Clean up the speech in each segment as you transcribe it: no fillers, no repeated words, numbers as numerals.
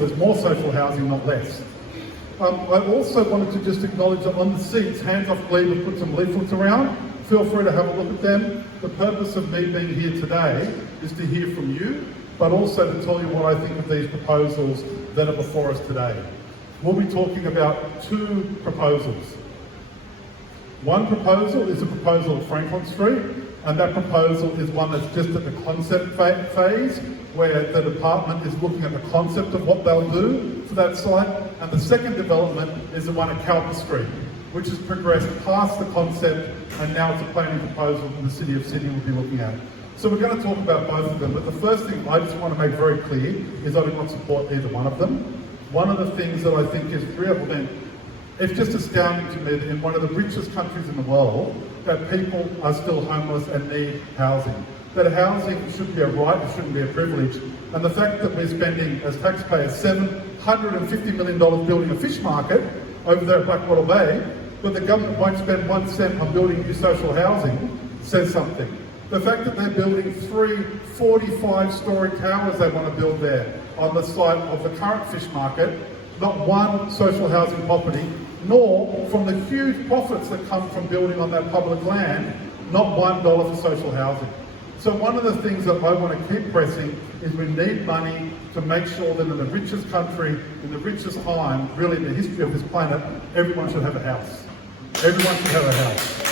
there's more social housing, not less. I also wanted to just acknowledge that on the seats, Hands Off Glebe have put some leaflets around. Feel free to have a look at them. The purpose of me being here today is to hear from you, but also to tell you what I think of these proposals that are before us today. We'll be talking about two proposals. One proposal is a proposal at Frankfurt Street, and that proposal is one that's just at the concept phase, where the department is looking at the concept of what they'll do for that site. And the second development is the one at Calpers Street, which has progressed past the concept, and now it's a planning proposal that the City of Sydney will be looking at. So we're going to talk about both of them, but the first thing I just want to make very clear is I do not support either one of them. One of the things that I think is real, it's just astounding to me that in one of the richest countries in the world, that people are still homeless and need housing. That housing should be a right, it shouldn't be a privilege. And the fact that we're spending, as taxpayers, $750 million building a fish market over there at Blackwattle Bay, but the government won't spend 1 cent on building new social housing, says something. The fact that they're building 3 45-storey towers they want to build there on the site of the current fish market, not one social housing property, nor from the huge profits that come from building on that public land, not $1 for social housing. So one of the things that I want to keep pressing is we need money to make sure that in the richest country, in the richest time, really in the history of this planet, everyone should have a house. Everyone should have a house.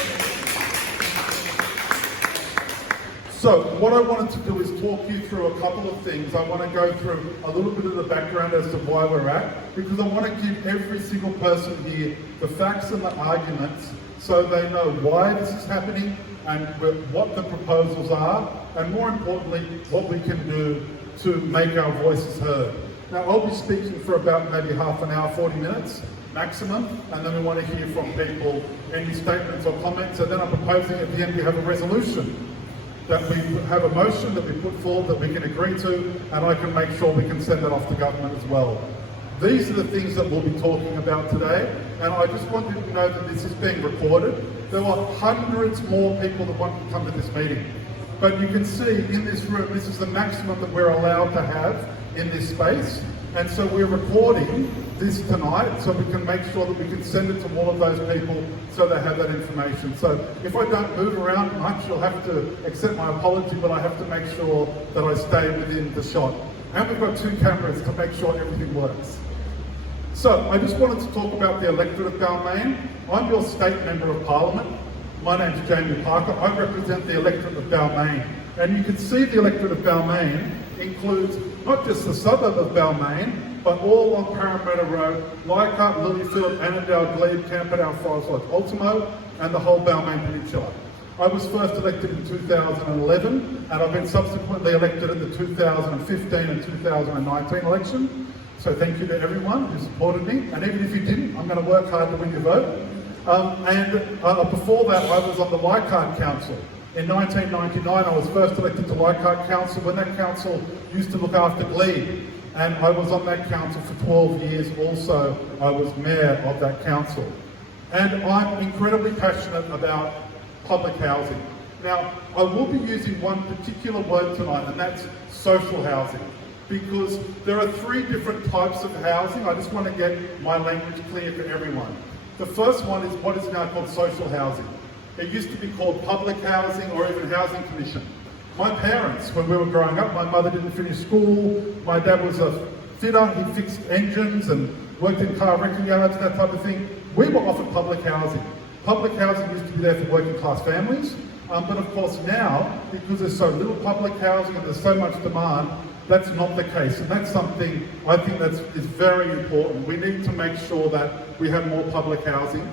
So what I wanted to do is talk you through a couple of things. I want to go through a little bit of the background as to why we're at, because I want to give every single person here the facts and the arguments so they know why this is happening and what the proposals are, and more importantly, what we can do to make our voices heard. Now, I'll be speaking for about maybe half an hour, 40 minutes maximum, and then we want to hear from people, any statements or comments, and then I'm proposing at the end we have a resolution, that we have a motion that we put forward that we can agree to, and I can make sure we can send that off to government as well. These are the things that we'll be talking about today, and I just want you to know that this is being recorded. There are hundreds more people that want to come to this meeting. But you can see in this room, this is the maximum that we're allowed to have in this space. And so we're recording this tonight so we can make sure that we can send it to all of those people so they have that information. So if I don't move around much, you'll have to accept my apology, but I have to make sure that I stay within the shot. And we've got 2 cameras to make sure everything works. So I just wanted to talk about the electorate of Balmain. I'm your state member of parliament. My name's Jamie Parker. I represent the electorate of Balmain. And you can see the electorate of Balmain includes not just the suburb of Balmain, but all on Parramatta Road, Leichhardt, Lilyfield, Annandale, Glebe, Camperdown, Forest Lodge, Ultimo, and the whole Balmain Peninsula. I was first elected in 2011, and I've been subsequently elected at the 2015 and 2019 election. So thank you to everyone who supported me, and even if you didn't, I'm going to work hard to win your vote. Before that, I was on the Leichhardt Council. In 1999, I was first elected to Leichhardt Council when that council used to look after Glebe. And I was on that council for 12 years also. I was mayor of that council. And I'm incredibly passionate about public housing. Now, I will be using one particular word tonight, and that's social housing. Because there are 3 different types of housing. I just want to get my language clear for everyone. The first one is what is now called social housing. It used to be called public housing or even housing commission. My parents, when we were growing up, my mother didn't finish school, my dad was a fitter, he fixed engines and worked in car wrecking yards and that type of thing. We were offered public housing. Public housing used to be there for working class families, but of course now, because there's so little public housing and there's so much demand, that's not the case. And that's something I think is very important. We need to make sure that we have more public housing.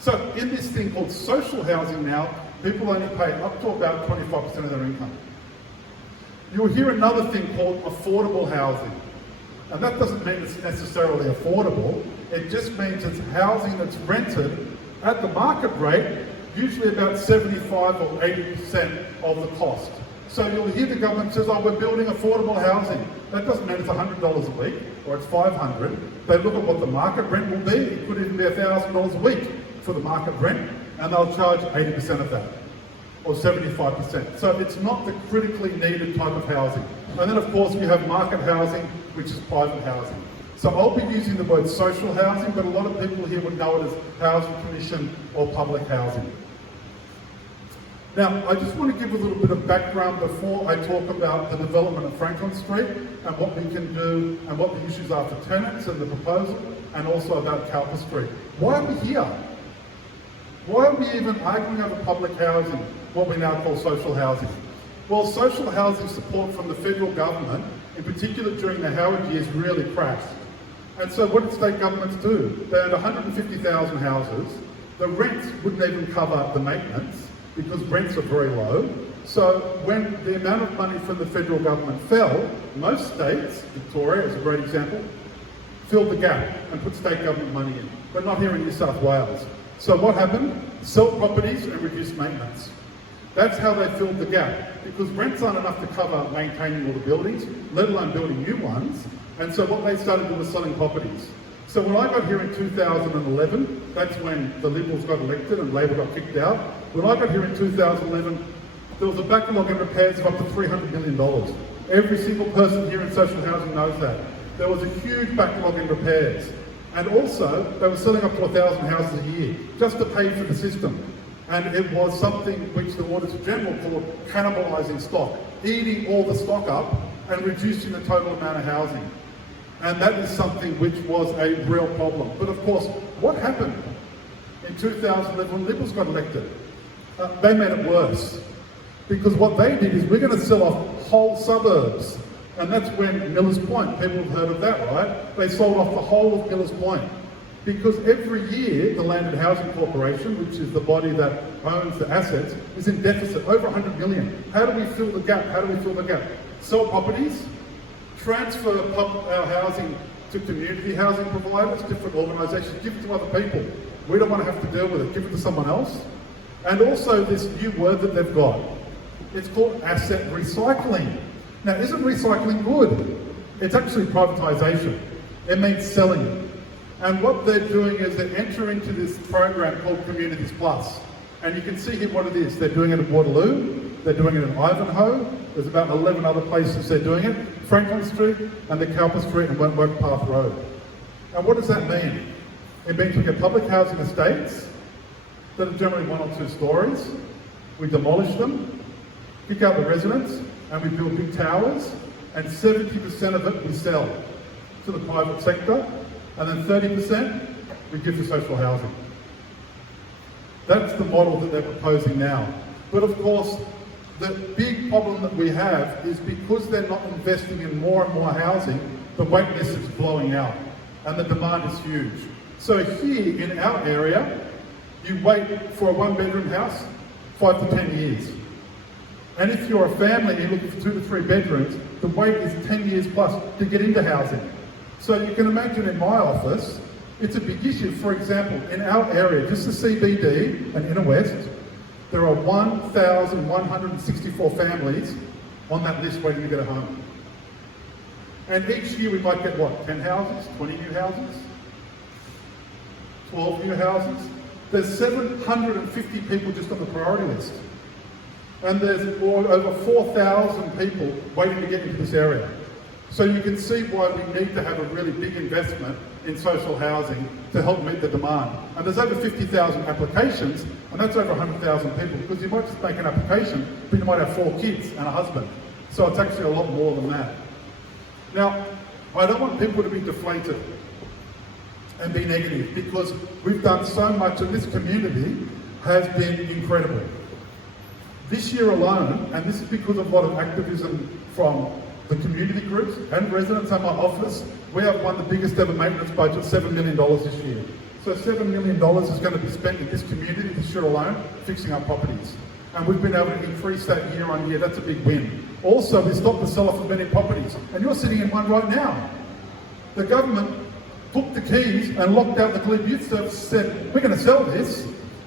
So in this thing called social housing now, people only pay up to about 25% of their income. You'll hear another thing called affordable housing. And that doesn't mean it's necessarily affordable. It just means it's housing that's rented at the market rate, usually about 75 or 80% of the cost. So you'll hear the government says, oh, we're building affordable housing. That doesn't mean it's $100 a week or it's $500. They look at what the market rent will be. It could even be $1,000 a week for the market rent, and they'll charge 80% of that, or 75%. So it's not the critically needed type of housing. And then of course we have market housing which is private housing. So I'll be using the word social housing, but a lot of people here would know it as housing commission or public housing. Now, I just want to give a little bit of background before I talk about the development of Frankfurt Street and what we can do and what the issues are for tenants and the proposal, and also about Calpers Street. Why are we here? Why are we even arguing over public housing, what we now call social housing? Well, social housing support from the federal government, in particular during the Howard years, really crashed. And so what did state governments do? They had 150,000 houses. The rents wouldn't even cover the maintenance, because rents are very low. So when the amount of money from the federal government fell, most states, Victoria is a great example, filled the gap and put state government money in, but not here in New South Wales. So what happened? Sell properties and reduce maintenance. That's how they filled the gap, because rents aren't enough to cover maintaining all the buildings, let alone building new ones. And so what they started doing was selling properties. So when I got here in 2011, that's when the Liberals got elected and Labor got kicked out. When I got here in 2011, there was a backlog in repairs of up to $300 million. Every single person here in social housing knows that. There was a huge backlog in repairs. And also, they were selling up to 1,000 houses a year, just to pay for the system. And it was something which the Auditor General called cannibalising stock, eating all the stock up and reducing the total amount of housing. And that is something which was a real problem. But of course, what happened in 2011 when Liberals got elected? They made it worse. Because what they did is, we're going to sell off whole suburbs. And that's when Millers Point, people have heard of that, right? They sold off the whole of Millers Point. Because every year, the Land and Housing Corporation, which is the body that owns the assets, is in deficit, over 100 million. How do we fill the gap? How do we fill the gap? Sell properties, transfer our housing to community housing providers, different organisations, give it to other people. We don't want to have to deal with it, give it to someone else. And also this new word that they've got, it's called asset recycling. Now, isn't recycling good? It's actually privatisation. It means selling it. And what they're doing is they're entering into this program called Communities Plus. And you can see here what it is. They're doing it at Waterloo, they're doing it in Ivanhoe, there's about 11 other places they're doing it, Frankfurt Street and the Calpers Street and Wentworth Path Road. And what does that mean? It means we get public housing estates that are generally 1 or 2 stories, we demolish them, kick out the residents, and we build big towers, and 70% of it we sell to the private sector, and then 30% we give to social housing. That's the model that they're proposing now. But of course, the big problem that we have is because they're not investing in more and more housing, the wait list is blowing out, and the demand is huge. So here in our area, you wait for a 1-bedroom house 5 to 10 years. And if you're a family and you're looking for 2 to 3 bedrooms, the wait is 10 years plus to get into housing. So you can imagine in my office, it's a big issue. For example, in our area, just the CBD and Inner West, there are 1,164 families on that list waiting to get a home. And each year we might get what, 10 houses, 20 new houses, 12 new houses. There's 750 people just on the priority list. And there's over 4,000 people waiting to get into this area. So you can see why we need to have a really big investment in social housing to help meet the demand. And there's over 50,000 applications, and that's over 100,000 people, because you might just make an application, but you might have 4 kids and a husband. So it's actually a lot more than that. Now, I don't want people to be deflated and be negative, because we've done so much, and this community has been incredible. This year alone, and this is because of a lot of activism from the community groups and residents at my office, we have won the biggest ever maintenance budget, $7 million this year. So $7 million is going to be spent in this community this year alone, fixing our properties. And we've been able to increase that year on year. That's a big win. Also, we stopped the sell-off of many properties, and you're sitting in one right now. The government took the keys and locked out the Glebe Youth Service, said, we're going to sell this.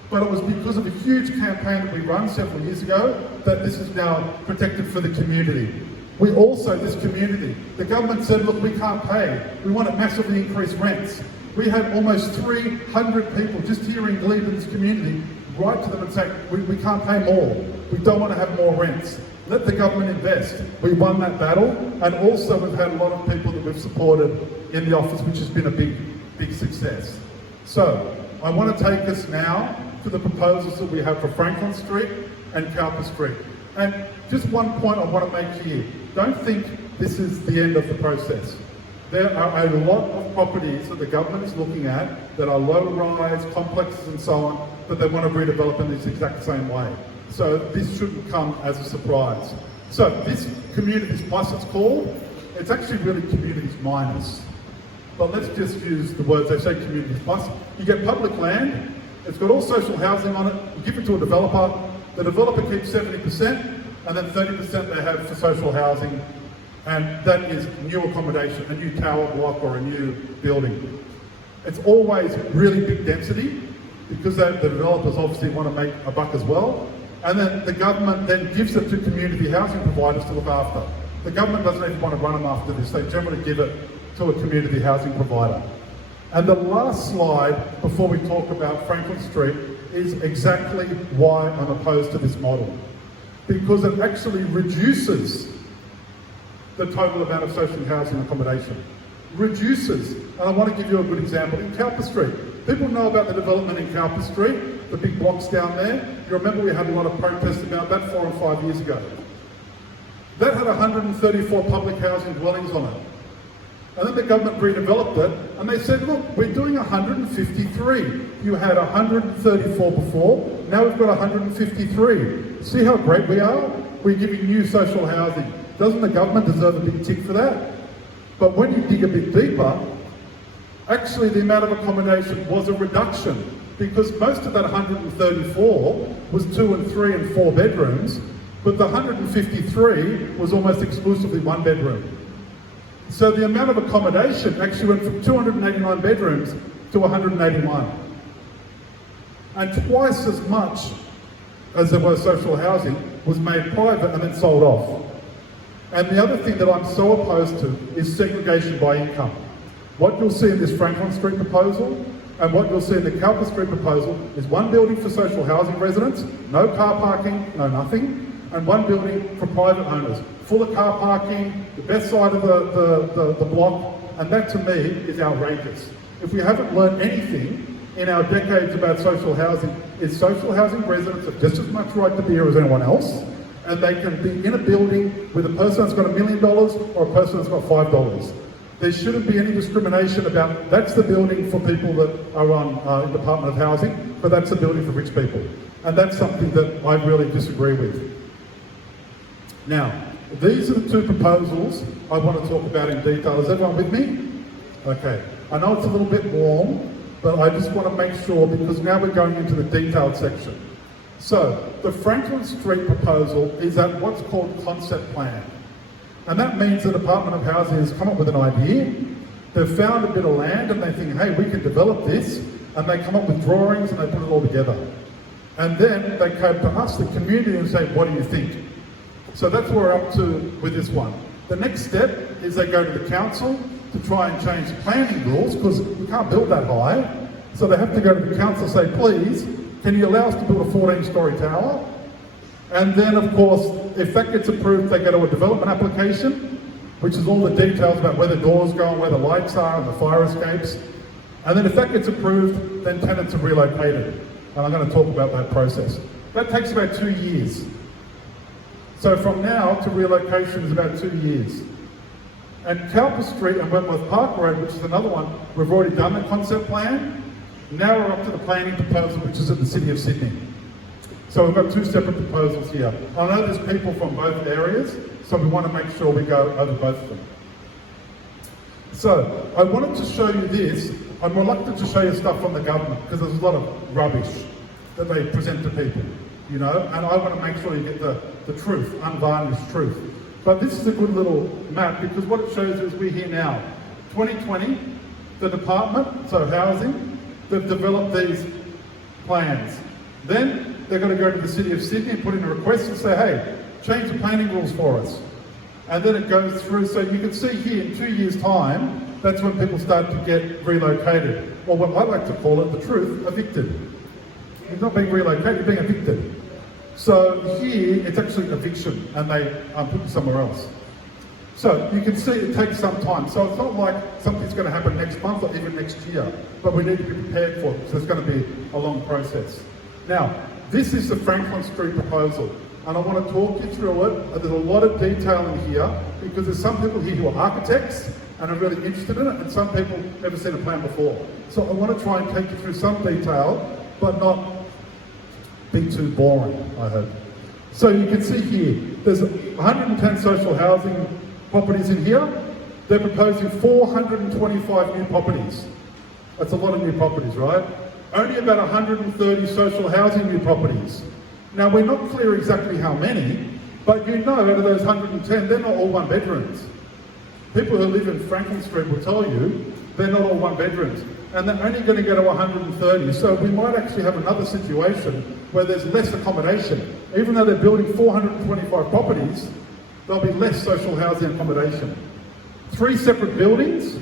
But it was because of a huge campaign that we run several years ago that this is now protected for the community. We also, this community, the government said, look, we can't pay. We want to massively increase rents. We had almost 300 people just here in Glebe in this community write to them and say, we can't pay more. We don't want to have more rents. Let the government invest. We won that battle, and also we've had a lot of people that we've supported in the office, which has been a big success. So, I want to take us now to the proposals that we have for Frankfurt Street and Calpers Street. And just one point I want to make here. Don't think this is the end of the process. There are a lot of properties that the government is looking at that are low-rise, complexes and so on, but they want to redevelop in this exact same way. So this shouldn't come as a surprise. So this Communities Plus, it's called. It's actually really Communities Minus. But let's just use the words, they say Communities Plus. You get public land, it's got all social housing on it, you give it to a developer, the developer keeps 70%, and then 30% they have for social housing, and that is new accommodation, a new tower block or a new building. It's always really big density, because the developers obviously want to make a buck as well, and then the government then gives it to community housing providers to look after. The government doesn't even want to run them after this, they generally give it to a community housing provider. And the last slide, before we talk about Frankfurt Street, is exactly why I'm opposed to this model. Because it actually reduces the total amount of social housing accommodation. Reduces. And I want to give you a good example. In Calpers Street, people know about the development in Calpers Street, the big blocks down there. You remember we had a lot of protests about that 4 or 5 years ago. That had 134 public housing dwellings on it. And then the government redeveloped it, and they said, look, we're doing 153. You had 134 before, now we've got 153. See how great we are? We're giving you social housing. Doesn't the government deserve a big tick for that? But when you dig a bit deeper, actually the amount of accommodation was a reduction, because most of that 134 was 2 and 3 and 4 bedrooms, but the 153 was almost exclusively 1 bedroom. So the amount of accommodation actually went from 289 bedrooms to 181. And twice as much as there was social housing was made private and then sold off. And the other thing that I'm so opposed to is segregation by income. What you'll see in this Frankfurt Street proposal and what you'll see in the Calpers Street proposal is 1 building for social housing residents, no car parking, no nothing, and 1 building for private owners, full of car parking, the best side of the block, and that to me is outrageous. If we haven't learned anything in our decades about social housing, is social housing residents have just as much right to be here as anyone else, and they can be in a building with a person that's got $1 million or a person that's got $5. There shouldn't be any discrimination about, that's the building for people that are on Department of Housing, but that's the building for rich people. And that's something that I really disagree with. Now, these are the 2 proposals I want to talk about in detail. Is everyone with me? Okay. I know it's a little bit warm, but I just want to make sure, because now we're going into the detailed section. So, the Frankfurt Street proposal is at what's called concept plan. And that means the Department of Housing has come up with an idea, they've found a bit of land and they think, hey, we can develop this, and they come up with drawings and they put it all together. And then they come to us, the community, and say, what do you think? So that's what we're up to with this one. The next step is they go to the council to try and change planning rules, because we can't build that high. So they have to go to the council and say, please, can you allow us to build a 14-storey tower? And then, of course, if that gets approved, they go to a development application, which is all the details about where the doors go and where the lights are and the fire escapes. And then if that gets approved, then tenants are relocated. And I'm going to talk about that process. That takes about 2 years. So from now to relocation is about 2 years. And Calpers Street and Wentworth Park Road, which is another one, we've already done the concept plan. Now we're up to the planning proposal, which is at the City of Sydney. So we've got 2 separate proposals here. I know there's people from both areas, so we want to make sure we go over both of them. So I wanted to show you this. I'm reluctant to show you stuff from the government because there's a lot of rubbish that they present to people, you know, and I want to make sure you get the truth, unvarnished truth. But this is a good little map because what it shows is we're here now. 2020, the department, so housing, they've developed these plans. Then they're going to go to the City of Sydney and put in a request and say, hey, change the planning rules for us. And then it goes through, so you can see here in 2 years' time, that's when people start to get relocated. Or what I like to call it, the truth, evicted. You're not being relocated, you're being evicted. So here, it's actually eviction, and they put you somewhere else. So you can see it takes some time. So it's not like something's going to happen next month or even next year, but we need to be prepared for it, so it's going to be a long process. Now, this is the Frankfurt Street proposal, and I want to talk you through it. There's a lot of detail in here, because there's some people here who are architects and are really interested in it, and some people never seen a plan before. So I want to try and take you through some detail, but not be too boring, I hope. So you can see here, there's 110 social housing properties in here. They're proposing 425 new properties. That's a lot of new properties, right? Only about 130 social housing new properties. Now, we're not clear exactly how many, but you know out of those 110, they're not all one bedrooms. People who live in Frankfurt Street will tell you they're not all one bedrooms, and they're only going to go to 130. So we might actually have another situation where there's less accommodation. Even though they're building 425 properties, there'll be less social housing accommodation. 3 separate buildings,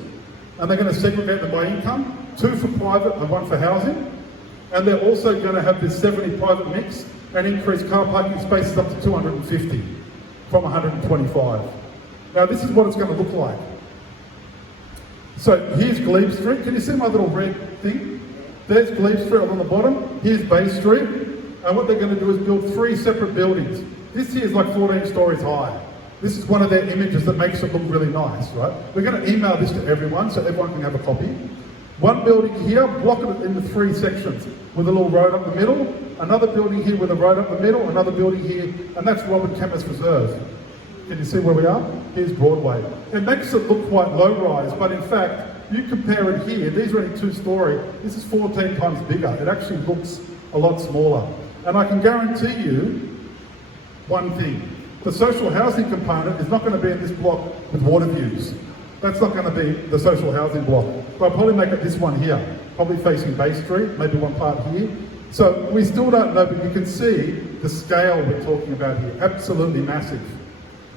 and they're going to segregate them by income, 2 for private and 1 for housing. And they're also going to have this 70 private mix and increase car parking spaces up to 250 from 125. Now this is what it's going to look like. So here's Glebe Street. Can you see my little red thing? There's Glebe Street on the bottom. Here's Bay Street. And what they're going to do is build 3 separate buildings. This here is like 14 stories high. This is one of their images that makes it look really nice, right? We're going to email this to everyone so everyone can have a copy. One building here, block it into 3 sections with a little road up the middle. Another building here with a road up the middle. Another building here, and that's Robin Chemist Reserve. Can you see where we are? Here's Broadway. It makes it look quite low-rise, but in fact, you compare it here, these are only 2-story, this is 14 times bigger. It actually looks a lot smaller. And I can guarantee you one thing. The social housing component is not going to be in this block with water views. That's not going to be the social housing block. But I'll probably make it this one here, probably facing Bay Street, maybe one part here. So we still don't know, but you can see the scale we're talking about here, absolutely massive.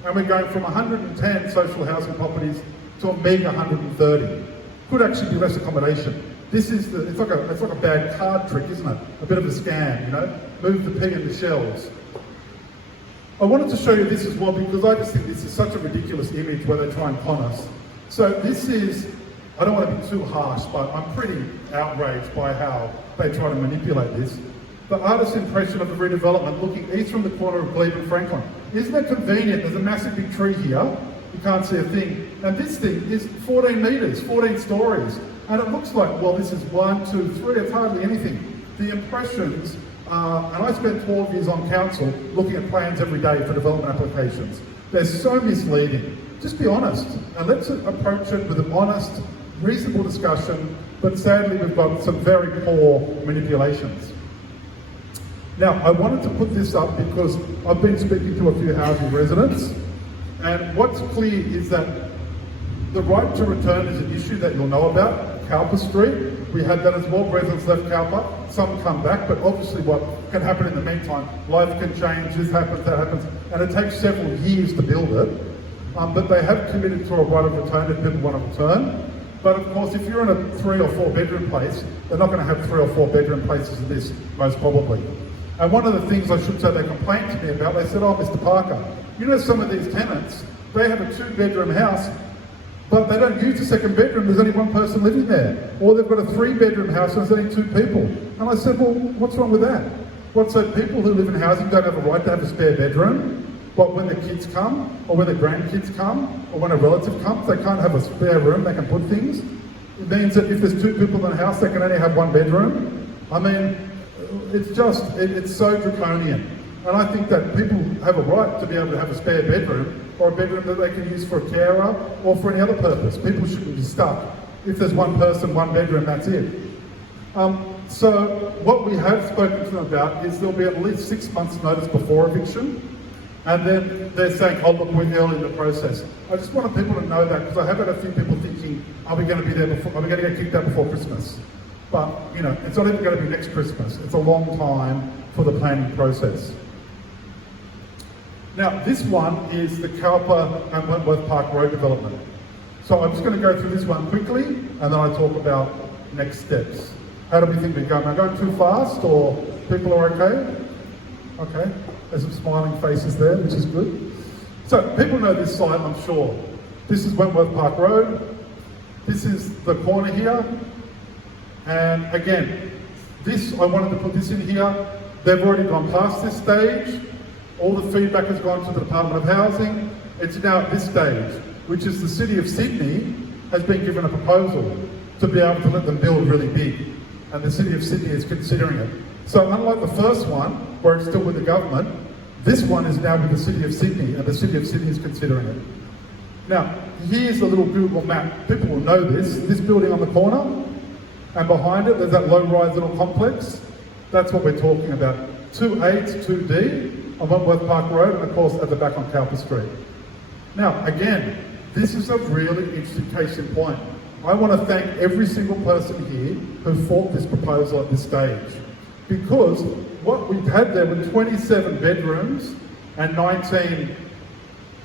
And we're going from 110 social housing properties to a meager 130. Could actually be less accommodation. This is it's like a bad card trick, isn't it? A bit of a scam, you know? Move the pea in the shells. I wanted to show you this as well because I just think this is such a ridiculous image where they try and con us. So this is, I don't want to be too harsh, but I'm pretty outraged by how they try to manipulate this. The artist's impression of the redevelopment looking east from the corner of Glebe and Frankfurt. Isn't that convenient? There's a massive big tree here. You can't see a thing. And this thing is 14 metres, 14 stories. And it looks like, well, this is 1, 2, 3, it's hardly anything. The impressions, and I spent 12 years on council looking at plans every day for development applications. They're so misleading. Just be honest, and let's approach it with an honest, reasonable discussion, but sadly we've got some very poor manipulations. Now, I wanted to put this up because I've been speaking to a few housing residents, and what's clear is that the right to return is an issue that you'll know about. Calpers Street, we had that as well. Residents left Calper, some come back, but obviously what can happen in the meantime, life can change, this happens, that happens, and it takes several years to build it. But they have committed to a right of return if people want to return. But of course, if you're in a 3 or 4 bedroom place, they're not going to have 3 or 4 bedroom places in this, most probably. And one of the things I should say they complained to me about, they said, oh, Mr. Parker, you know some of these tenants, they have a 2-bedroom house, but they don't use the 2nd bedroom, there's only 1 person living there. Or they've got a 3-bedroom house and there's only 2 people. And I said, well, what's wrong with that? What, so people who live in housing don't have a right to have a spare bedroom? But when the kids come, or when the grandkids come, or when a relative comes, they can't have a spare room, they can put things. It means that if there's 2 people in a house, they can only have 1 bedroom. I mean, it's just, it's so draconian. And I think that people have a right to be able to have a spare bedroom, or a bedroom that they can use for a carer, or for any other purpose. People shouldn't be stuck. If there's 1 person, 1 bedroom, that's it. So what we have spoken to them about is there'll be at least 6 months notice before eviction. And then they're saying, oh look, we're early in the process. I just wanted people to know that because I have had a few people thinking, are we going to be there before, are we going to get kicked out before Christmas? But, you know, it's not even going to be next Christmas. It's a long time for the planning process. Now, this one is the Calper and Wentworth Park Road development. So I'm just going to go through this one quickly, and then I talk about next steps. How do we think we're going? Am I going too fast, or people are okay? Okay, there's some smiling faces there, which is good. So people know this site, I'm sure. This is Wentworth Park Road. This is the corner here. And again, I wanted to put this in here. They've already gone past this stage. All the feedback has gone to the Department of Housing. It's now at this stage, which is the City of Sydney has been given a proposal to be able to let them build really big. And the City of Sydney is considering it. So unlike the first one, where it's still with the government, this one is now with the City of Sydney, and the City of Sydney is considering it. Now, here's a little Google map. People will know this. This building on the corner, and behind it, there's that low-rise little complex. That's what we're talking about. 2A to 2D on Wentworth Park Road, and of course at the back on Calpers Street. Now, again, this is a really interesting case in point. I want to thank every single person here who fought this proposal at this stage. Because what we had there were 27 bedrooms and 19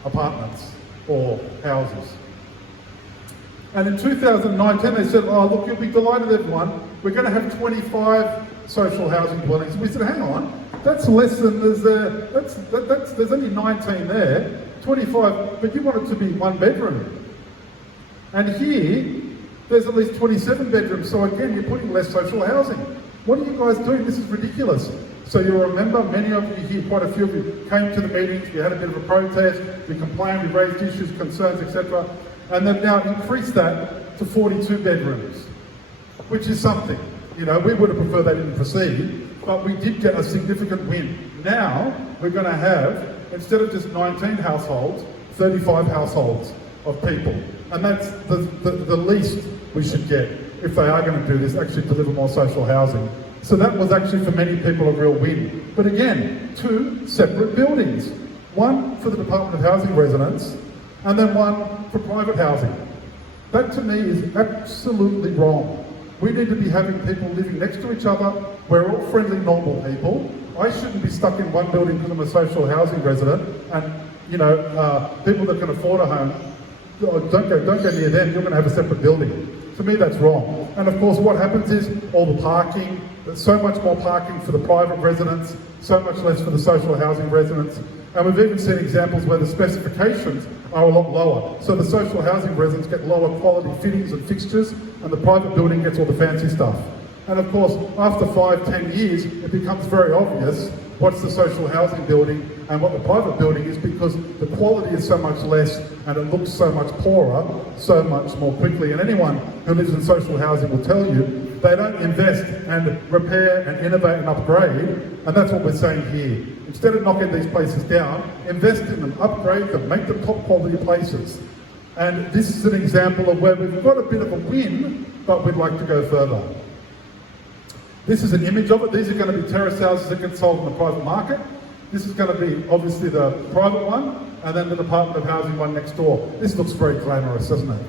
apartments or houses. And in 2019 they said, oh look, you'll be delighted everyone, we're going to have 25 social housing dwellings. We said, hang on, that's less than, there's only 19 there, 25, but you want it to be one bedroom. And here, there's at least 27 bedrooms, so again, you're putting less social housing. What are you guys doing? This is ridiculous. So you'll remember, many of you here, quite a few of you, came to the meetings, we had a bit of a protest, we complained, we raised issues, concerns, etc. And they've now increased that to 42 bedrooms, which is something. You know, we would have preferred they didn't proceed, but we did get a significant win. Now, we're going to have, instead of just 19 households, 35 households of people. And that's the least we should get if they are going to do this, actually deliver more social housing. So that was actually for many people a real win. But again, 2 separate buildings. One for the Department of Housing residents, and then one for private housing. That to me is absolutely wrong. We need to be having people living next to each other. We're all friendly, normal people. I shouldn't be stuck in one building because I'm a social housing resident, and you know, people that can afford a home, don't go near them, you're going to have a separate building. To me, that's wrong. And of course, what happens is all the parking, there's so much more parking for the private residents, so much less for the social housing residents. And we've even seen examples where the specifications are a lot lower. So the social housing residents get lower quality fittings and fixtures, and the private building gets all the fancy stuff. And of course, after 5-10 years, it becomes very obvious what's the social housing building and what the private building is, because the quality is so much less and it looks so much poorer so much more quickly. And anyone who lives in social housing will tell you they don't invest and repair and innovate and upgrade, and that's what we're saying here. Instead of knocking these places down, invest in them, upgrade them, make them top quality places. And this is an example of where we've got a bit of a win, but we'd like to go further. This is an image of it. These are going to be terrace houses that get sold in the private market. This is going to be obviously the private one, and then the Department of Housing one next door. This looks very glamorous, doesn't it?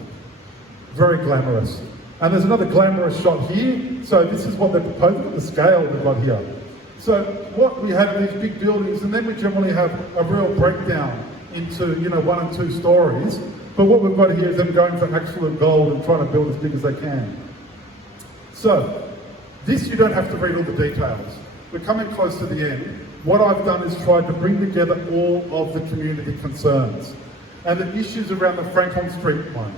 Very glamorous. And there's another glamorous shot here. So this is what they're proposing at the scale we've got here. So what we have these big buildings, and then we generally have a real breakdown into 1 and 2 stories. But what we've got here is them going for absolute gold and trying to build as big as they can. So this, you don't have to read all the details. We're coming close to the end. What I've done is tried to bring together all of the community concerns and the issues around the Frankfurt Street one.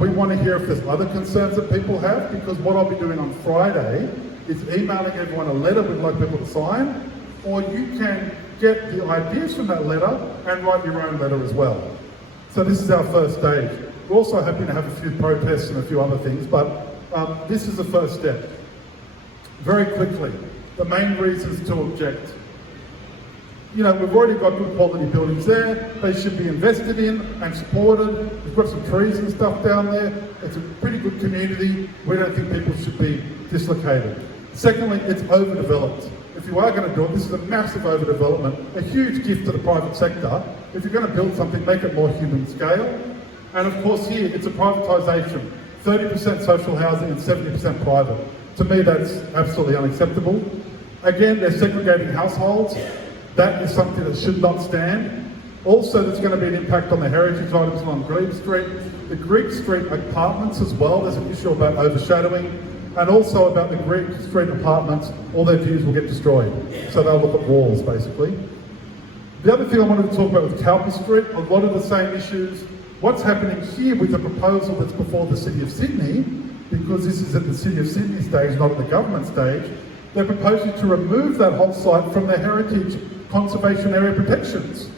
We want to hear if there's other concerns that people have, because what I'll be doing on Friday is emailing everyone a letter we'd like people to sign, or you can get the ideas from that letter and write your own letter as well. So this is our first stage. We're also hoping to have a few protests and a few other things, but this is the first step. Very quickly, the main reasons to object. We've already got good quality buildings there. They should be invested in and supported. We've got some trees and stuff down there. It's a pretty good community. We don't think people should be dislocated. Secondly, it's overdeveloped. If you are going to do it, this is a massive overdevelopment, a huge gift to the private sector. If you're going to build something, make it more human scale. And of course here, it's a privatisation. 30% social housing and 70% private. To me, that's absolutely unacceptable. Again, they're segregating households. That is something that should not stand. Also, there's going to be an impact on the heritage items along Glebe Street. The Glebe Street apartments as well, there's an issue about overshadowing. and also about the Glebe Street apartments, all their views will get destroyed. So they'll look at walls, basically. The other thing I wanted to talk about with Calpers Street, a lot of the same issues. What's happening here with the proposal that's before the City of Sydney, because this is at the City of Sydney stage, not at the government stage, they're proposing to remove that whole site from the heritage conservation area protections.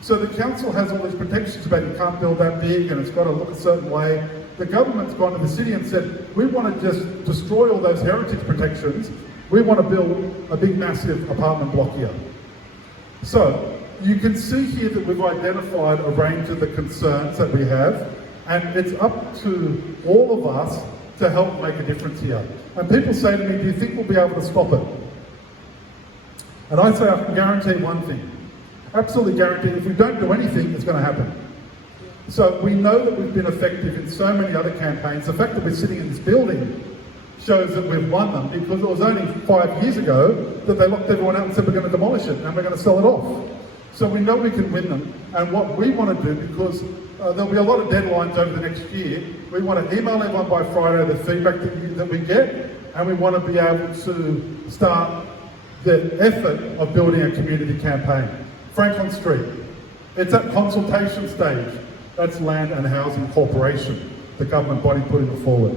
So the council has all these protections about you can't build that big and it's got to look a certain way. The government's gone to the city and said, we want to just destroy all those heritage protections. We want to build a big, massive apartment block here. So you can see here that we've identified a range of the concerns that we have, and it's up to all of us to help make a difference here. And people say to me, do you think we'll be able to stop it? And I say, I can guarantee one thing. Absolutely guarantee, if we don't do anything, it's going to happen. So we know that we've been effective in so many other campaigns. The fact that we're sitting in this building shows that we've won them, because it was only 5 years ago that they locked everyone out and said we're going to demolish it and we're going to sell it off. So we know we can win them, and what we want to do, because there'll be a lot of deadlines over the next year, we want to email everyone by Friday the feedback that we get, and we want to be able to start the effort of building a community campaign. Frankfurt Street, it's at consultation stage. That's Land and Housing Corporation, the government body putting it forward.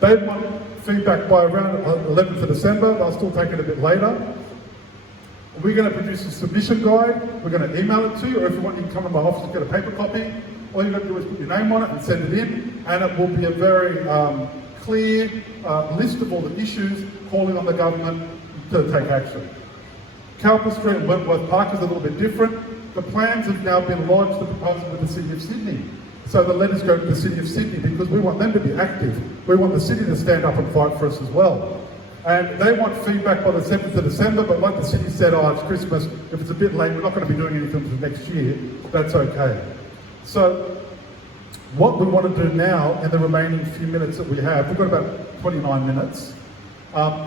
They want feedback by around 11th of December, they'll still take it a bit later. We're going to produce a submission guide, we're going to email it to you, or if you want, you can come to my office and get a paper copy. All you've got to do is put your name on it and send it in, and it will be a very clear list of all the issues, calling on the government to take action. Calpers Street and Wentworth Park is a little bit different. The plans have now been lodged, the proposal with the City of Sydney. So the letters go to the City of Sydney because we want them to be active. We want the city to stand up and fight for us as well. And they want feedback by the 7th of December, but like the city said, oh, it's Christmas, if it's a bit late, we're not going to be doing anything until next year, that's okay. So what we want to do now in the remaining few minutes that we have, we've got about 29 minutes,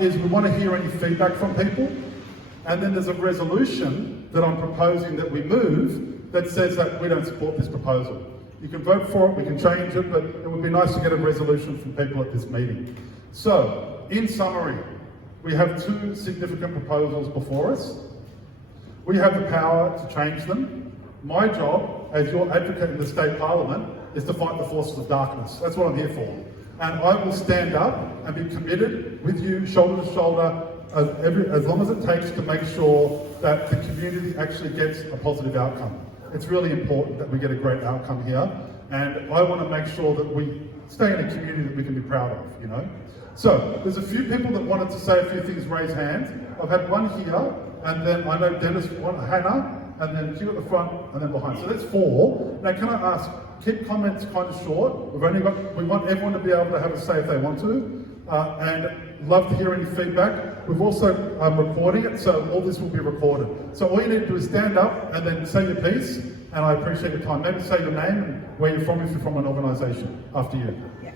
is we want to hear any feedback from people. And then there's a resolution that I'm proposing that we move that says that we don't support this proposal. You can vote for it, we can change it, but it would be nice to get a resolution from people at this meeting. So, in summary, we have two significant proposals before us. We have the power to change them. My job, as your advocate in the State Parliament, is to fight the forces of darkness. That's what I'm here for. And I will stand up and be committed with you, shoulder to shoulder, as long as it takes to make sure that the community actually gets a positive outcome. It's really important that we get a great outcome here, and I want to make sure that we stay in a community that we can be proud of, you know. So, there's a few people that wanted to say a few things, raise hands. I've had one here, and then I know Dennis, Hannah, and then Hugh at the front, and then behind. So that's 4. Now can I ask, keep comments kind of short. We want everyone to be able to have a say if they want to, and love to hear any feedback. We've also recording it, so all this will be recorded. So all you need to do is stand up and then say your piece, and I appreciate your time. Maybe say your name and where you're from if you're from an organisation. After you. Yeah.